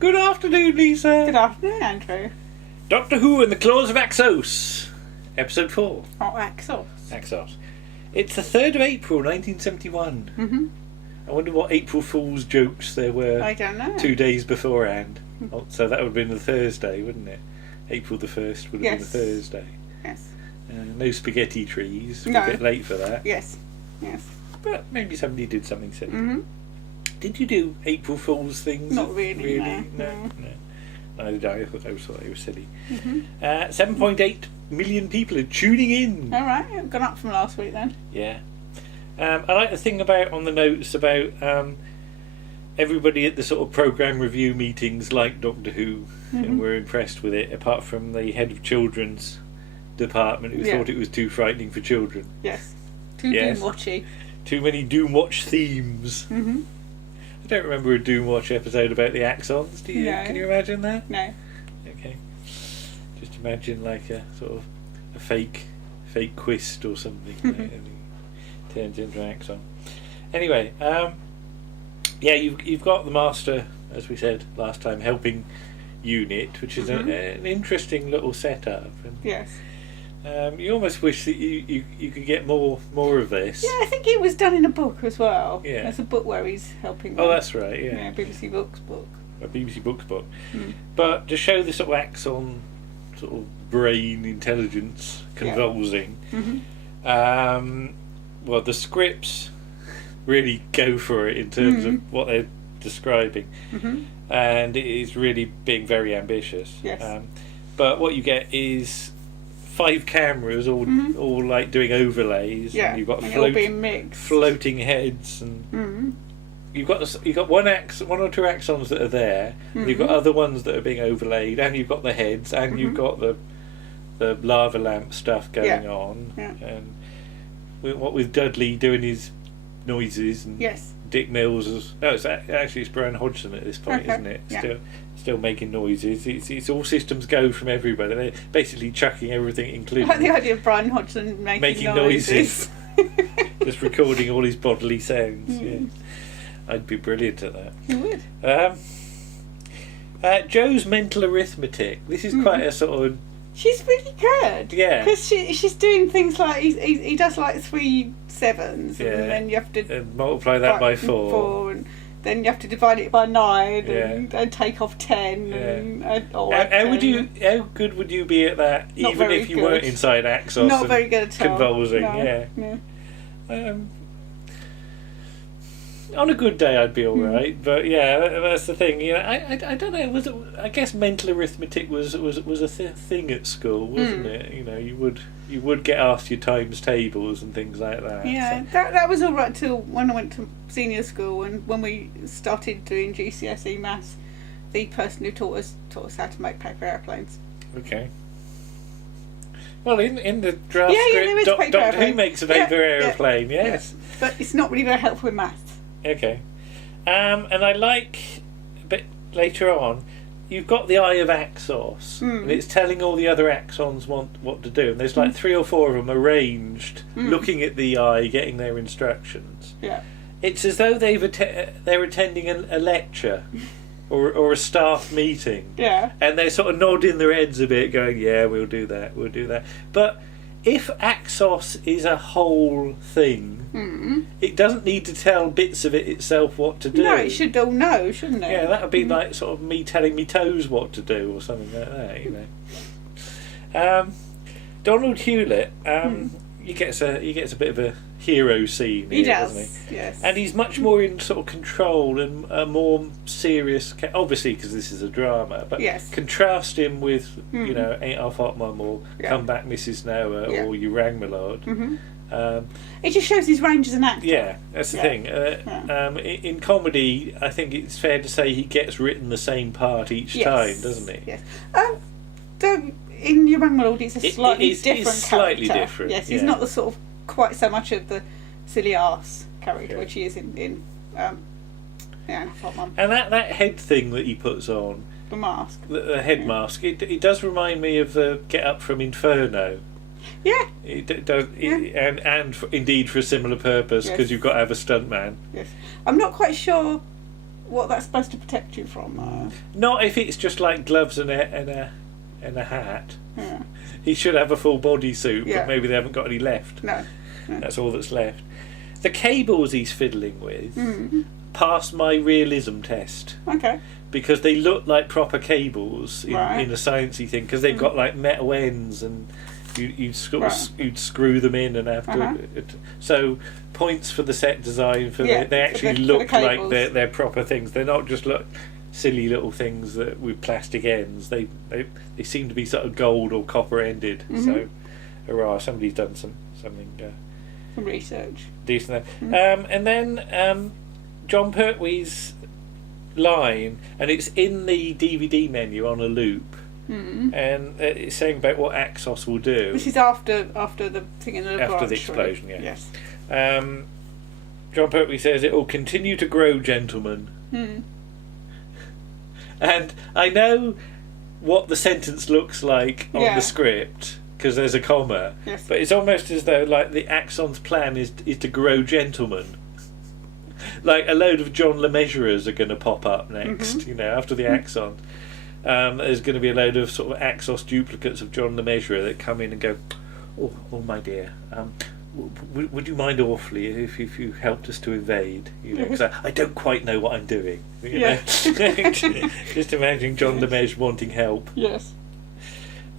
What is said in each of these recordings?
Good afternoon, Lisa. Good afternoon, Andrew. Doctor Who and the Claws of Axos, Episode 4. Oh, Axos. Axos. It's the 3rd of April, 1971. Mm-hmm. I wonder what April Fool's jokes there were I don't know. 2 days beforehand. Oh, so that would have been the Thursday, wouldn't it? April the 1st would have been the Thursday. Yes. No spaghetti trees. No. We'll get late for that. Yes. Yes. But maybe somebody did something silly. Mm-hmm. Did you do April Fool's things? Not really, No. Neither did I. I thought they were silly. Mm-hmm. 7.8 million people are tuning in. All right. I've gone up from last week then. Yeah. I like the thing about on the notes about everybody at the sort of programme review meetings like Doctor Who and were impressed with it, apart from the head of children's department who thought it was too frightening for children. Yes. Too doom-watchy. Too many Doom-watch themes. Mm-hmm. I don't remember a Doom-watch episode about the Axons, do you? No. Can you imagine that? No. Okay. Just imagine like a sort of a fake quist or something. And it turns into an Axon. Anyway, you've got the Master, as we said last time, helping Unit, which is an interesting little setup. And, yes. You almost wish that you could get more of this. Yeah, I think it was done in a book as well. Yeah. There's a book where he's helping them. Oh, that's right, yeah. Yeah, BBC Books book. A BBC Books book. But to show the sort of Axon sort of brain intelligence convulsing, well, the scripts really go for it in terms of what they're describing. And it is really being very ambitious. Yes. But what you get is 5 cameras all like doing overlays, and you've got all being mixed. floating heads, and you've got one or two axons that are there, and you've got other ones that are being overlaid, and you've got the heads, and you've got the lava lamp stuff going on, and what with Dudley doing his noises, and Dick Mills it's Brian Hodgson at this point, isn't it? Still making noises. It's all systems go from everybody. They're basically chucking everything, including I like the idea of Brian Hodgson making noises. Just recording all his bodily sounds. Yeah. I'd be brilliant at that. You would. Joe's mental arithmetic. This is quite a sort of... She's really good. Yeah. Because she's doing things like... He does like 3 sevens, and then you have to... And multiply that by 4. And then you have to divide it by 9 and take off 10. How good would you be at that, Not even very if you good. weren't inside Axos? Not very good at all. Convulsing, No. On a good day, I'd be all right, but that's the thing. You know, I don't know. I guess mental arithmetic was a thing at school, wasn't it? You know, you would get asked your times tables and things like that. Yeah, so. that was all right till when I went to senior school, and when we started doing GCSE maths, the person who taught us how to make paper airplanes. Okay. Well, in the draft there is script, Doctor Who makes a paper aeroplane. Yes, but it's not really very helpful with maths. Okay. And I like a bit later on, you've got the Eye of Axos, and it's telling all the other Axons what to do, and there's like 3 or 4 of them arranged, looking at the eye, getting their instructions. Yeah. It's as though they're attending a lecture or a staff meeting. Yeah. And they're sort of nodding their heads a bit, going, yeah, we'll do that. But if Axos is a whole thing, it doesn't need to tell bits of it itself what to do. No, it should all know, shouldn't it? Yeah, that would be like sort of me telling me toes what to do or something like that, you know. Donald Hewlett, he gets a bit of a hero scene here, doesn't he? Yes. And he's much more in sort of control and a more serious, obviously because this is a drama, but contrast him with, you know, Ain't Half Hot Mum or Come Back Mrs. Noah or You Rang My Lord. It just shows his range as an actor. Yeah, that's the thing. In comedy, I think it's fair to say he gets written the same part each time, doesn't he? Yes. In You Rang My Lord, it's a slightly different it's slightly character. different. Yes, he's not the sort of quite so much of the silly arse character which he is in Hot Mum. And that head thing that he puts on, the mask, the head mask, it does remind me of the Get Up from Inferno. Yeah. It does, indeed for a similar purpose, because you've got to have a stuntman. Yes. I'm not quite sure what that's supposed to protect you from. Not if it's just like gloves and a hat. Yeah. He should have a full body suit, Yeah. but maybe they haven't got any left. No. That's all that's left. The cables he's fiddling with Mm. pass my realism test. Okay. Because they look like proper cables in Right. a sciencey thing, because they've got like metal ends and you'd screw them in and have to. So points for the set design for they actually look like they're proper things. They're not just silly little things that with plastic ends. They seem to be sort of gold or copper ended. Mm-hmm. So, hurrah! Somebody's done something Some research. decent there. And then John Pertwee's line, and it's in the DVD menu on a loop, and it's saying about what Axos will do. This is after the thing in the laboratory. After the explosion, yeah. Yes. John Pertwee says it will continue to grow, gentlemen. And I know what the sentence looks like on the script because there's a comma, but it's almost as though like the Axon's plan is to grow, gentlemen. Like a load of John LeMesurers are going to pop up next, after the Axon. There's going to be a load of sort of Axos duplicates of John LeMesurer that come in and go, oh my dear, would you mind awfully if you helped us to invade? Because I don't quite know what I'm doing. Just imagine John LeMesureur wanting help. Yes.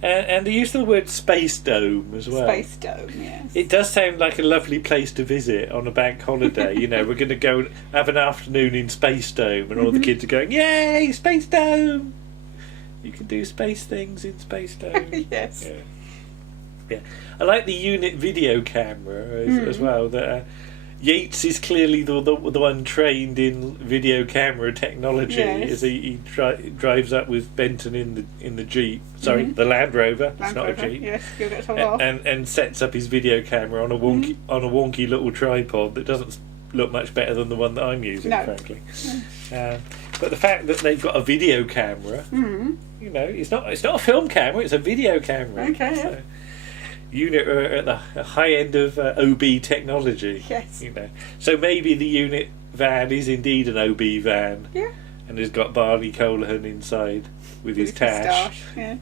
And the use of the word space dome as well. Space dome, yes. It does sound like a lovely place to visit on a bank holiday. We're going to go have an afternoon in Space Dome, and all the kids are going, "Yay, Space Dome! You can do space things in Space Dome." Yes. Yeah. I like the unit video camera as well. That Yates is clearly the one trained in video camera technology, as he drives up with Benton in the Jeep. Sorry, the Land Rover. It's not a Jeep. Yes, you'll get told off. And sets up his video camera on a wonky little tripod that doesn't look much better than the one that I'm using, frankly. But the fact that they've got a video camera, it's not a film camera; it's a video camera. Okay. So, unit are at the high end of OB technology. Yes. So maybe the unit van is indeed an OB van. Yeah. And has got Barney Colahan inside with his tash. Yeah.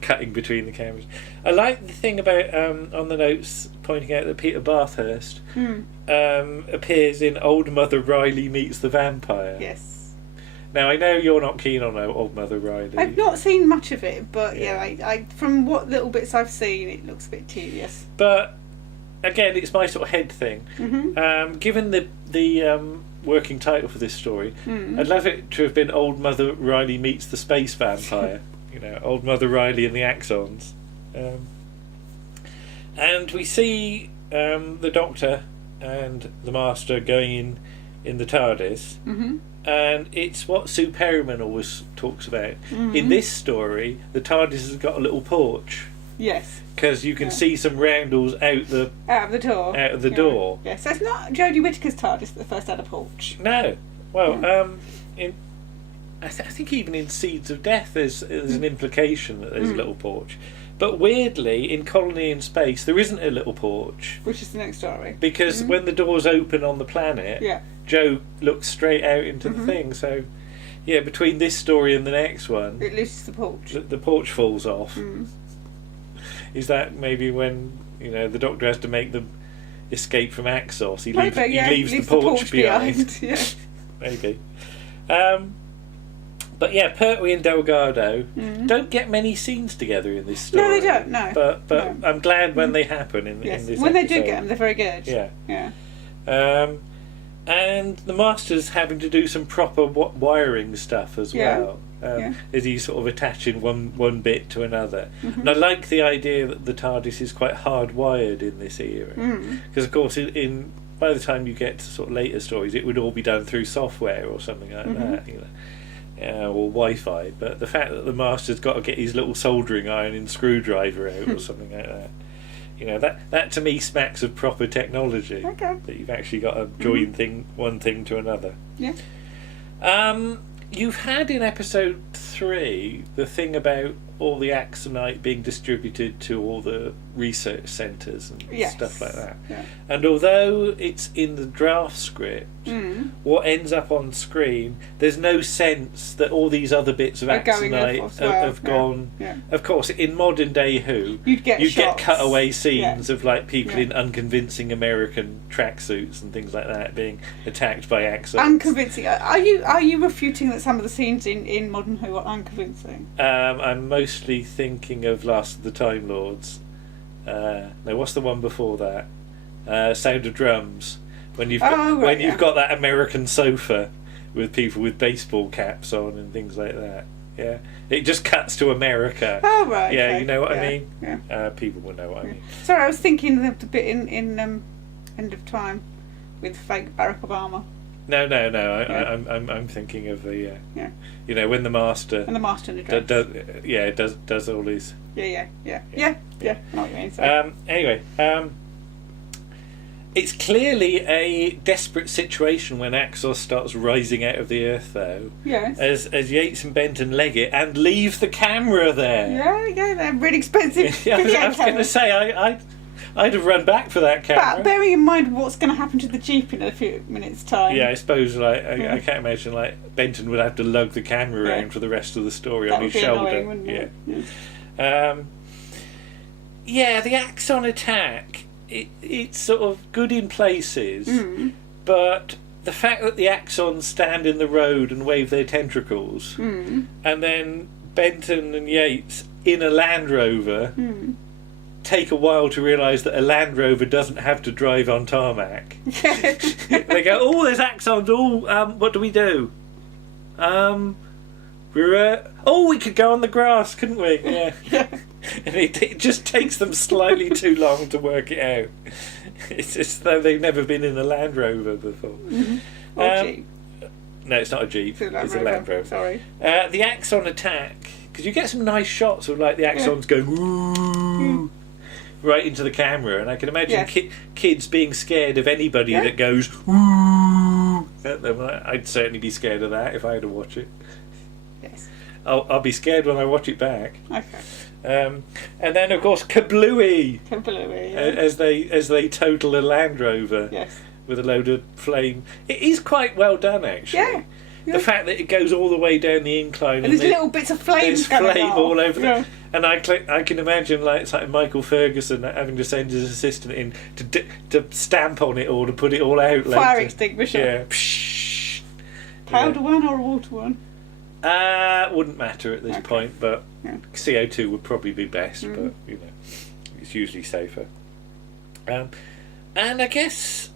Cutting between the cameras. I like the thing about on the notes pointing out that Peter Bathurst appears in Old Mother Riley Meets the Vampire. Yes. Now I know you're not keen on Old Mother Riley. I've not seen much of it, but I from what little bits I've seen, it looks a bit tedious. But again, it's my sort of head thing. Given the working title for this story, I'd love it to have been Old Mother Riley Meets the Space Vampire. Old Mother Riley and the Axons. And we see the Doctor and the Master going in the TARDIS. And it's what Sue Perryman always talks about. In this story, the TARDIS has got a little porch. Yes. Because you can see some roundels out of the door. Yes, so it's not Jodie Whittaker's TARDIS that first had a porch. No. Well, I think even in Seeds of Death there's an implication that there's a little porch. But weirdly, in Colony in Space, there isn't a little porch. Which is the next story. Because when the doors open on the planet, Joe looks straight out into the thing. So, between this story and the next one, it loses the porch. The porch falls off. Is that maybe when the Doctor has to make them escape from Axos? He leaves the porch behind. Yeah. Maybe. But Pertwee and Delgado don't get many scenes together in this story. No, they don't. No. But I'm glad when they happen in this. When episode. they do get them, they're very good. Yeah. And the Master's having to do some proper wiring stuff as well. As he's sort of attaching one bit to another. And I like the idea that the TARDIS is quite hardwired in this era. Because, of course, by the time you get to sort of later stories, it would all be done through software or something like that. Or Wi-Fi, but the fact that the Master's got to get his little soldering iron and screwdriver out or something like that, that to me smacks of proper technology. Okay. That you've actually got to join one thing to another. Yeah. You've had in episode 3 the thing about all the axonite being distributed to all the research centres and stuff like that. Yeah. And although it's in the draft script, what ends up on screen, there's no sense that all these other bits of axonite have gone. Yeah. Of course, in modern day Who, you'd get cutaway scenes of like people in unconvincing American tracksuits and things like that being attacked by axonautes. Unconvincing. Are you refuting that some of the scenes in modern Who are unconvincing? I'm mostly thinking of Last of the Time Lords. No, what's the one before that? Sound of Drums. When you've got that American sofa with people with baseball caps on and things like that. Yeah, it just cuts to America. Oh right. Yeah, okay. You know what I mean. Yeah. People will know what I mean. Sorry, I was thinking of the bit in End of Time with fake Barack Obama. No. I'm thinking of the. You know, when the Master. And the Master in the dress. Does all these. Yeah. I know what you mean. So. Anyway, it's clearly a desperate situation when Axos starts rising out of the earth, though. Yes. As Yates and Benton leg it and leave the camera there. Yeah, they're really expensive. I was going to say, I'd have run back for that camera. But bearing in mind what's going to happen to the Jeep in a few minutes' time. Yeah, I suppose. I can't imagine Benton would have to lug the camera around for the rest of the story on his shoulder. Annoying, the Axon attack. It's sort of good in places, but the fact that the Axons stand in the road and wave their tentacles, and then Benton and Yates in a Land Rover take a while to realise that a Land Rover doesn't have to drive on tarmac. They go, "Oh, there's Axons. Oh, what do we do? We could go on the grass, couldn't we?" Yeah. And it just takes them slightly too long to work it out. It's as though they've never been in a Land Rover before. Or Jeep. No, it's not a Jeep. It's a Land Rover. Sorry. The Axon attack, because you get some nice shots of like the Axons going woo right into the camera, and I can imagine kids being scared of anybody that goes woo at them. I'd certainly be scared of that if I had to watch it. Yes. I'll be scared when I watch it back. Okay. And then of course kablooey, yeah. as they total a Land Rover with a load of flame. It is quite well done actually. Yeah. The fact that it goes all the way down the incline and there's little bits of flame. There's flame all over them. And I can imagine it's like Michael Ferguson having to send his assistant in to stamp on it all to put it all out. Fire extinguisher. Yeah. Powder one or a water one? Wouldn't matter at this point, but CO2 would probably be best, but it's usually safer. And I guess,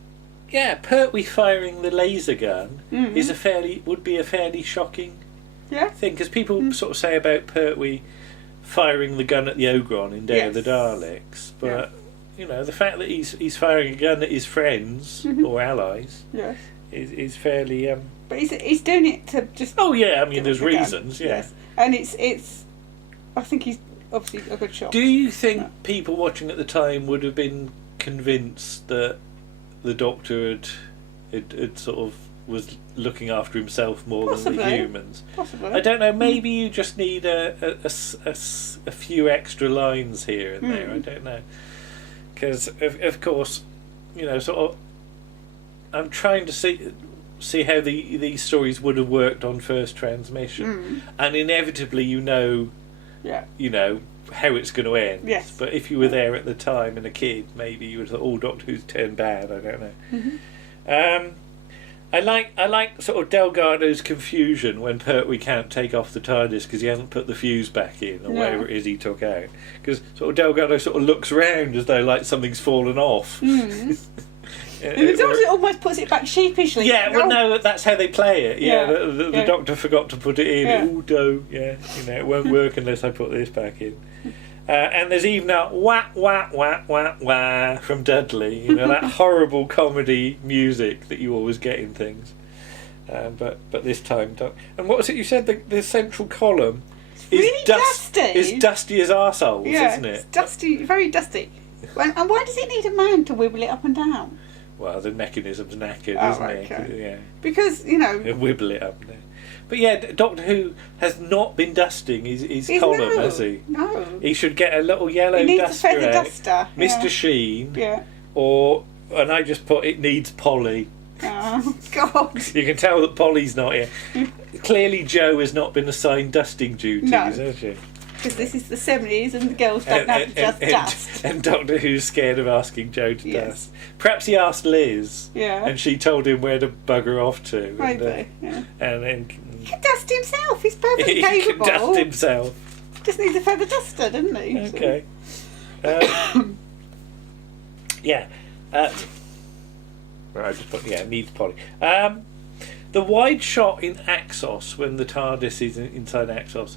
Pertwee firing the laser gun would be a fairly shocking thing, because people sort of say about Pertwee firing the gun at the Ogron in Day of the Daleks, but the fact that he's firing a gun at his friends or allies is fairly. But he's doing it to just. Oh yeah, I mean there's reasons, yes. And it's. I think he's obviously a good shot. Do you think people watching at the time would have been convinced that the Doctor had sort of was looking after himself more than the humans? Possibly. I don't know. Maybe you just need a few extra lines here and there. I don't know, because of course, sort of. I'm trying to see how these stories would have worked on first transmission, and inevitably how it's going to end. Yes. But if you were there at the time and a kid, maybe you would have thought, Doctor Who's turned bad. I don't know. I like sort of Delgado's confusion when Pertwee can't take off the TARDIS because he hasn't put the fuse back in, or whatever it is he took out. Because sort of Delgado sort of looks around as though like something's fallen off. It almost puts it back sheepishly. Yeah, well, no, that's how they play it. The Doctor forgot to put it in. It won't work unless I put this back in. And there's even a wah wah wah wah wah from Dudley. That horrible comedy music that you always get in things. But this time, and what was it you said? The central column is really dusty. It's dusty as arseholes, isn't it? It's dusty, very dusty. And why does it need a man to wibble it up and down? Well, the mechanism's knackered, isn't it? Okay. Yeah. Because, Wibble it up there. But yeah, Doctor Who has not been dusting his column, has he? No. He should get a little yellow He needs duster a feather out. duster. Mr. Sheen. Yeah. And I just put, it needs Polly. Oh, God. You can tell that Polly's not here. Clearly Jo has not been assigned dusting duties, has she? Because this is the 70s and the girls don't have to just dust. And Doctor Who's scared of asking Jo to dust. Perhaps he asked Liz. Yeah. And she told him where to bugger off to. Maybe, And then... He can dust himself. He's perfectly he capable. can dust himself. Just needs a feather duster, doesn't he? Okay. Yeah. Right, I just put, needs Polly. The wide shot in Axos, when the TARDIS is inside Axos,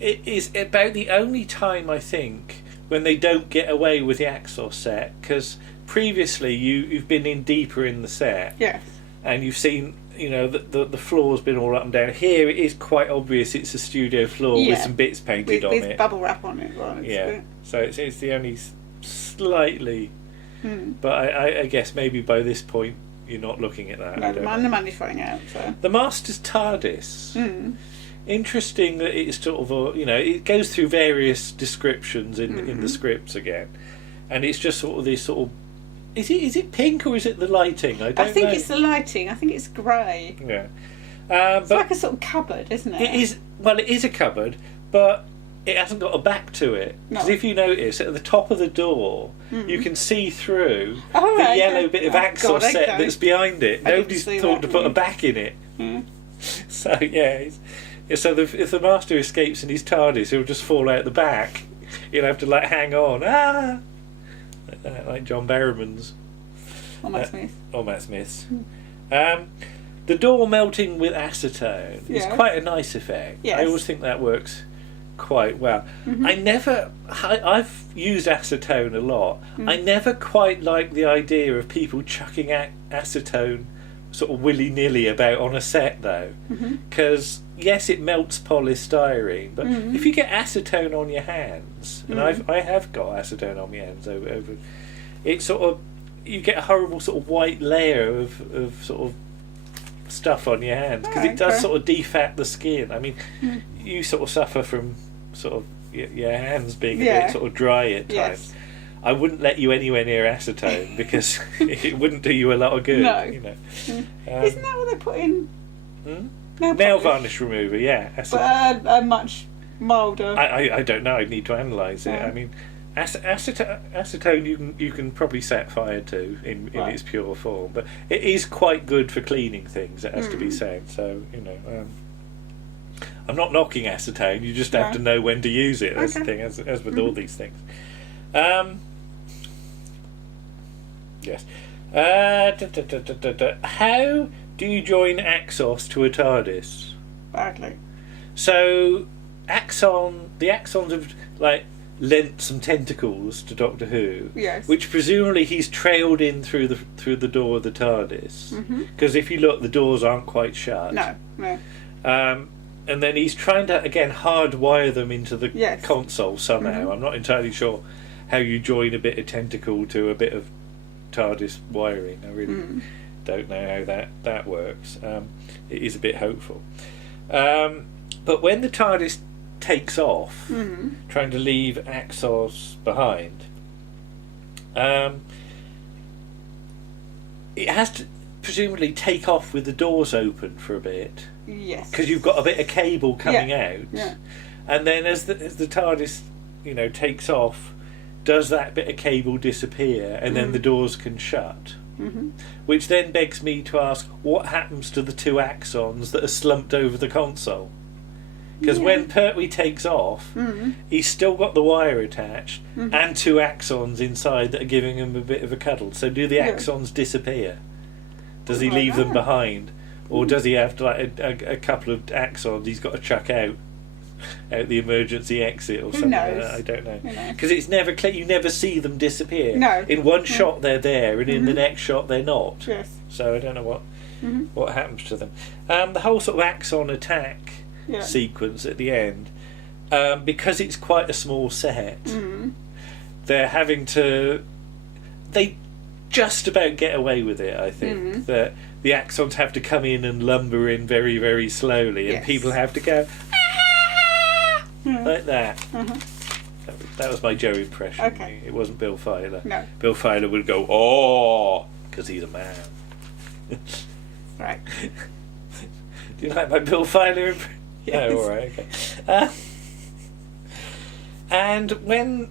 it is about the only time, I think, when they don't get away with the Axos set, because previously you've been in deeper in the set. Yes. And you've seen, the floor's been all up and down. Here it is quite obvious it's a studio floor with some bits painted on it. With bubble wrap on it. Right, yeah, so it's the only slightly... But I guess maybe by this point you're not looking at that. No, the money's running out. So. The Master's TARDIS. Interesting that it's sort of it goes through various descriptions in the scripts again, and it's just sort of this sort of. Is it pink or is it the lighting? I think it's the lighting. I think it's grey. Yeah, it's but like a sort of cupboard, isn't it? It is. Well, it is a cupboard, but it hasn't got a back to it. Because if you notice, at the top of the door, you can see through the yellow bit of Axos set that's behind it. Nobody's thought to put a back in it. So, so if the Master escapes in his TARDIS, he'll just fall out the back. You'll have to, hang on. Like John Barrowman's. Or Matt Smith. Or Matt Smith's. The door melting with acetone is quite a nice effect. Yes. I always think that works quite well. I've used acetone a lot. I never quite like the idea of people chucking acetone sort of willy-nilly about on a set, though, because yes, it melts polystyrene, but if you get acetone on your hands, and I have got acetone on my hands over, it sort of, you get a horrible sort of white layer of sort of stuff on your hands, because it does sort of defat the skin. I mean, you sort of suffer from sort of your hands being a bit sort of dry at times. I wouldn't let you anywhere near acetone because it wouldn't do you a lot of good. No. Isn't that what they put in? Nail varnish remover, But much milder. I don't know. I'd need to analyse it. I mean, acetone you can probably set fire to in its pure form, but it is quite good for cleaning things. It has to be said. So I'm not knocking acetone. You just have to know when to use it. That's the thing, as with all these things. Yes. How do you join Axos to a TARDIS? Badly. So, the Axons have lent some tentacles to Doctor Who. Yes. Which presumably he's trailed in through the door of the TARDIS. Because if you look, the doors aren't quite shut. No. And then he's trying to again hardwire them into the console somehow. I'm not entirely sure how you join a bit of tentacle to a bit of TARDIS wiring. I really don't know how that works. It is a bit hopeful. But when the TARDIS takes off, trying to leave Axos behind, it has to presumably take off with the doors open for a bit. Yes. Because you've got a bit of cable coming out. Yeah. And then as the TARDIS, takes off, does that bit of cable disappear, and then the doors can shut. Which then begs me to ask, what happens to the two axons that are slumped over the console? Because when Pertwee takes off, he's still got the wire attached and two axons inside that are giving him a bit of a cuddle. So do the axons disappear? Does he leave them behind? Or does he have to, a couple of axons he's got to chuck out the emergency exit or something? I don't know. Because it's never clear. You never see them disappear. No. In one shot they're there, and in the next shot they're not. Yes. So I don't know what happens to them. The whole sort of axon attack sequence at the end, because it's quite a small set, they're having to... They just about get away with it, I think. That the Axons have to come in and lumber in very, very slowly, and Yes. people have to go like that. Uh-huh. That was my Joe impression. Okay. It wasn't Bill Filer. No. Bill Filer would go, oh, because he's a man. Right. Do you like my Bill Filer impression? Yes. Oh, all right, okay. And when...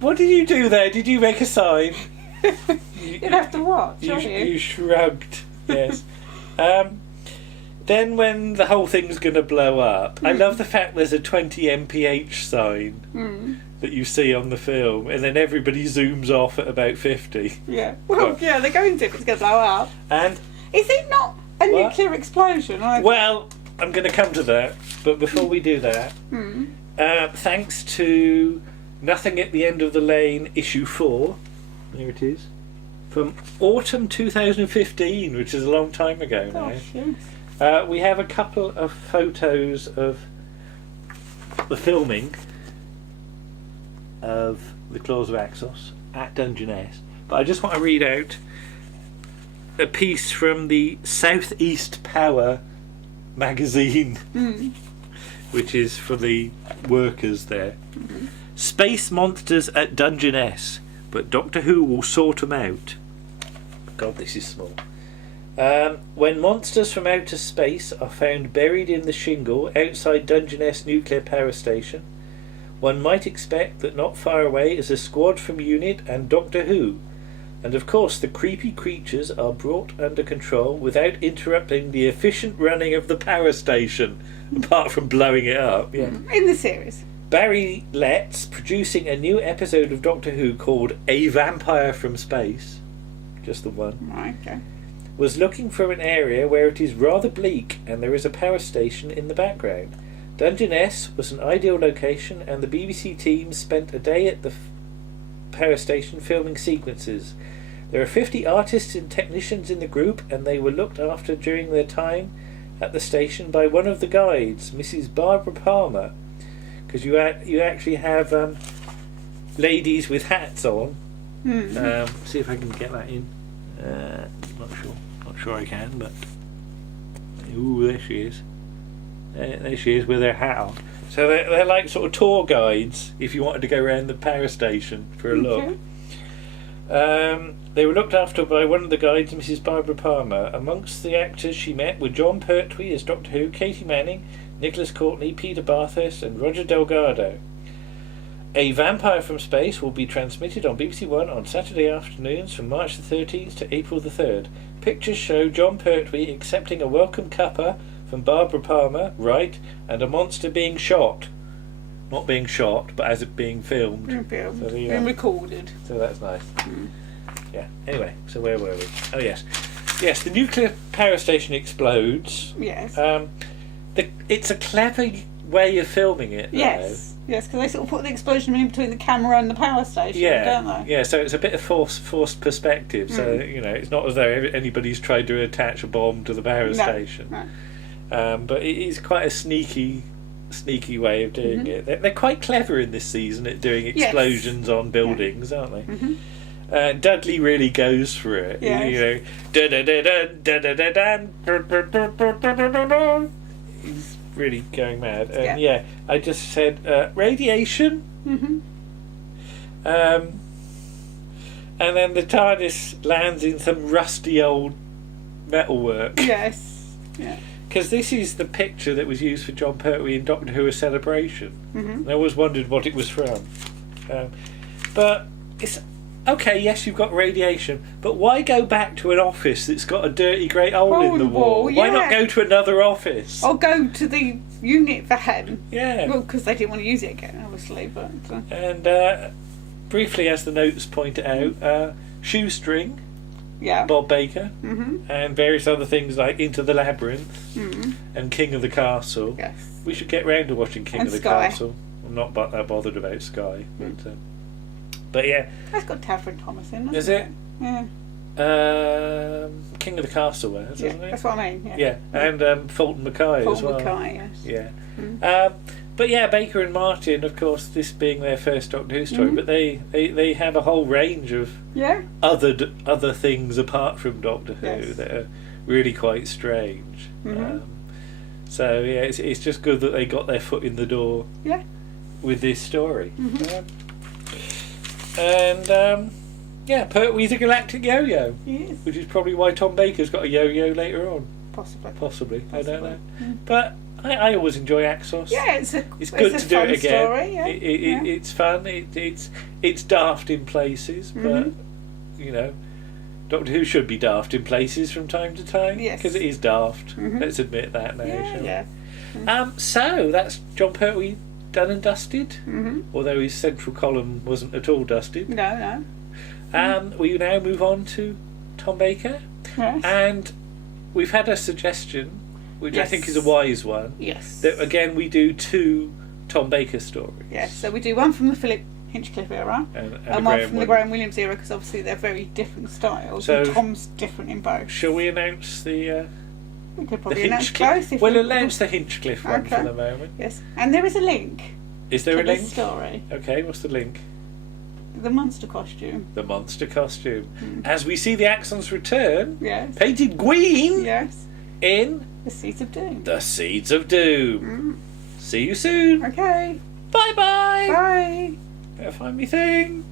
What did you do there? Did you make a sign? You'd have to watch, wouldn't you? You shrugged, yes. Then when the whole thing's going to blow up, I love the fact there's a 20 mph sign that you see on the film, and then everybody zooms off at about 50. Yeah. Well, yeah, they're going to if it's going to blow up. And Is it not a What? nuclear explosion? well, I'm going to come to that, but before we do that, thanks to Nothing at the End of the Lane issue 4, here it is, from autumn 2015, which is a long time ago now. Gosh, yes. We have a couple of photos of the filming of the Claws of Axos at Dungeness, but I just want to read out a piece from the Southeast Power magazine, which is for the workers there. Space monsters at Dungeness, but Doctor Who will sort them out. God, this is small. When monsters from outer space are found buried in the shingle outside Dungeness Nuclear Power Station, one might expect that not far away is a squad from UNIT and Doctor Who, and of course the creepy creatures are brought under control without interrupting the efficient running of the power station, apart from blowing it up. Yeah. In the series. Barry Letts, producing a new episode of Doctor Who called A Vampire from Space, just the one, Right, okay. was looking for an area where it is rather bleak and there is a power station in the background. Dungeness was an ideal location, and the BBC team spent a day at the power station filming sequences. There are 50 artists and technicians in the group, and they were looked after during their time at the station by one of the guides, Mrs. Barbara Palmer, because you actually have ladies with hats on. See if I can get that in. Not sure I can, but ooh, there she is. There she is with her hat on. So they're like sort of tour guides if you wanted to go around the power station for a look. They were looked after by one of the guides, Mrs. Barbara Palmer. Amongst the actors she met were John Pertwee as Doctor Who, Katie Manning, Nicholas Courtney, Peter Bathurst and Roger Delgado. A Vampire from Space will be transmitted on BBC One on Saturday afternoons from March the 13th to April the 3rd. Pictures show John Pertwee accepting a welcome cuppa from Barbara Palmer, right, and a monster being shot. Not being shot, but as it being filmed. Being recorded. So that's nice. Yeah, anyway, so where were we? Oh, yes. Yes, the nuclear power station explodes. Yes. It's a clever way of filming it, though. Yes, because they sort of put the explosion in between the camera and the power station, don't they? Yeah, so it's a bit of forced perspective. So, it's not as though anybody's tried to attach a bomb to the power station. No. But it is quite a sneaky way of doing it. They're quite clever in this season at doing explosions on buildings, aren't they? Dudley really goes for it. Yes. He's really going mad. And I just said radiation. And then the TARDIS lands in some rusty old metalwork. Yes. Yeah. Because this is the picture that was used for John Pertwee in Doctor Who: A Celebration. And I always wondered what it was from. But it's okay. Yes, you've got radiation, but why go back to an office that's got a dirty great hole in the wall? Why not go to another office? Or go to the unit van. Yeah. Well, because they didn't want to use it again, obviously. But and briefly, as the notes point out, Shoestring. Yeah. Bob Baker, and various other things like Into the Labyrinth and King of the Castle. Yes. We should get round to watching King And of the Sky. Castle. I'm not that bothered about Sky, but yeah. That's got Tavern Thomas in, Is hasn't it? Yeah. King of the Castle has, hasn't it? That's what I mean. Yeah, and Fulton Mackay as well. Mackay, yes. Yeah. But yeah, Baker and Martin, of course, this being their first Doctor Who story, but they have a whole range of other things apart from Doctor Who that are really quite strange. So yeah, it's just good that they got their foot in the door. Yeah. With this story. Yeah, Pertwee the Galactic Yo-Yo. Yes. Which is probably why Tom Baker's got a yo-yo later on. Possibly. I don't know. But I always enjoy Axos. Yeah, it's good to do it again. Story, yeah. It's fun. It's daft in places, but you know, Doctor Who should be daft in places from time to time. Yes. Because it is daft. Let's admit that now. Yeah. So that's John Pertwee done and dusted. Although his central column wasn't at all dusted. No. We now move on to Tom Baker. Yes. And we've had a suggestion, which I think is a wise one. Yes. That again we do 2 Tom Baker stories. Yes. So we do one from the Philip Hinchcliffe era and one from the Graham Williams era, because obviously they're very different styles. So and Tom's different in both. Shall we announce the? We could probably announce both. We'll announce the Hinchcliffe one for the moment. Yes, and there is a link. Is there a link? This story. Okay, what's the link? The monster costume. The monster costume. As we see the Axons return. Yes. Painted green. Yes. In The Seeds of Doom. The Seeds of Doom. See you soon. Okay. Bye-bye. Bye. Better find me thing.